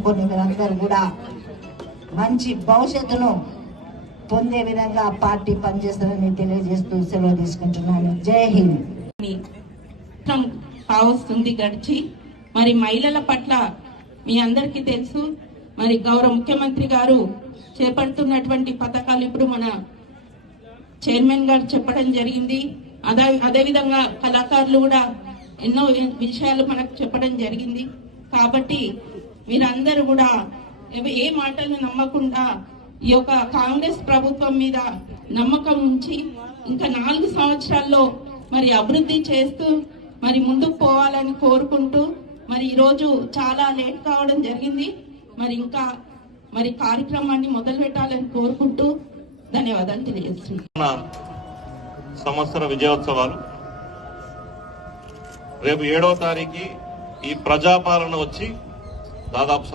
చదువుకొని మీరందరూ కూడా మంచి భవిష్యత్తును పొందే విధంగా పార్టీ పనిచేస్తుందని తెలియజేస్తూ సెలవు తీసుకుంటున్నాను. జై హింద్. కావస్తుంది గడిచి మరి మహిళల పట్ల మీ అందరికీ తెలుసు, మరి గౌరవ ముఖ్యమంత్రి గారు చేపడుతున్నటువంటి పథకాలు ఇప్పుడు మన చైర్మన్ గారు చెప్పడం జరిగింది. అదేవిధంగా కళాకారులు కూడా ఎన్నో విషయాలు మనకు చెప్పడం జరిగింది. కాబట్టి మీరందరూ కూడా ఏ మాటలు నమ్మకుండా ఈ యొక్క కాంగ్రెస్ ప్రభుత్వం మీద నమ్మకం ఉంచి ఇంకా 4 సంవత్సరాల్లో మరి అభివృద్ధి చేస్తూ మరి ముందుకు పోవాలని కోరుకుంటూ మరి ఈరోజు చాలా లేట్ కావడం జరిగింది. మరి ఇంకా మరి కార్యక్రమాన్ని మొదలు పెట్టాలని కోరుకుంటూ ధన్యవాదాలు తెలియజేస్తున్నాను. సంవత్సర విజయోత్సవాలు రేపు 7వ తారీఖు ఈ ప్రజాపాలన వచ్చి దాదాపు